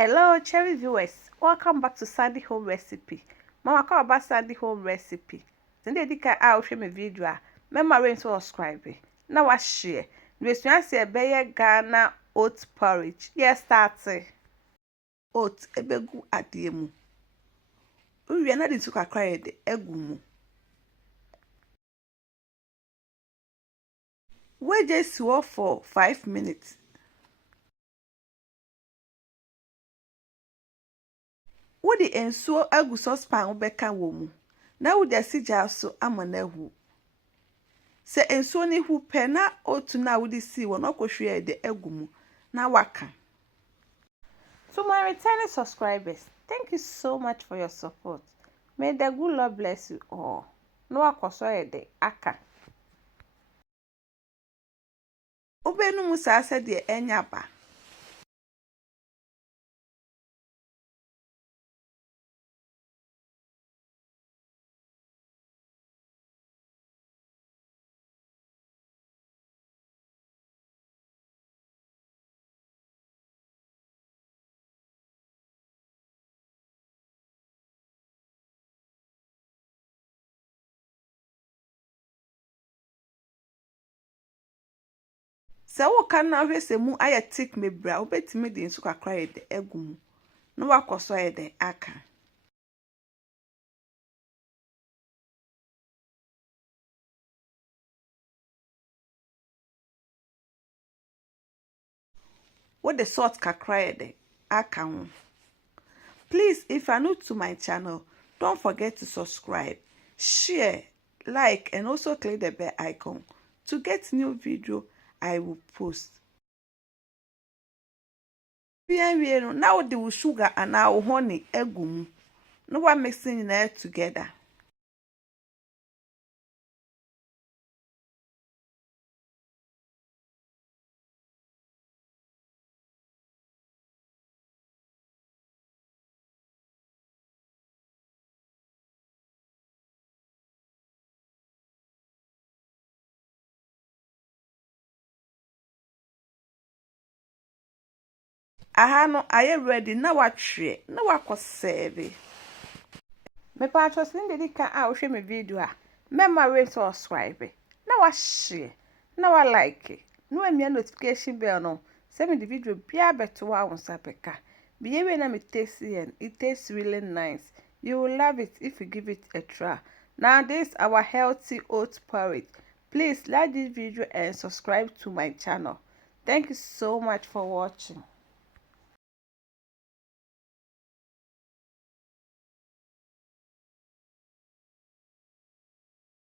Hello, cherry viewers. Welcome back to Sandy Home Recipe. Mama call about Sandy Home Recipe. Send the ka a show me video. Mama rain so subscribe. Now wa share. We say be Ghana oat porridge. Yes, start. Oat ebegu adie mu. Uwi na di tuka cry de egu mu. We just work for 5 minutes. Wodi ensuo agu saucepan obeka wo mu. Na wodi asigya so amana hu. Se ensuo ni hu pe na otu na wodi si wo no kwohwe de agu mu na waka. To my returning subscribers, thank you so much for your support. May the good Lord bless you all. No akoso de aka. Obenu mu sa ase de enya ba. Se wo kan na hwese mu aye tik me bra obetimi de nsu kakra ye de egu mu no wakoso ye de aka. What the salt kakra ye de aka ho. Please, if you are new to my channel, don't forget to subscribe, share, like, and also click the bell icon to get new video I will post. Now the sugar and our honey egum. No one mixing it together. Aha no aye ready na watwe na wakosebe. Me pa chosin de ka a wo hwe me video a mema we subscribe na wa share na wa like na wa mia notification bell no se me the video bia beto wa wonsa peka biye we na me taste and it tastes really nice. You will love it if you give it a try. Now this our healthy oat porridge. Please like this video and subscribe to my channel. Thank you so much for watching.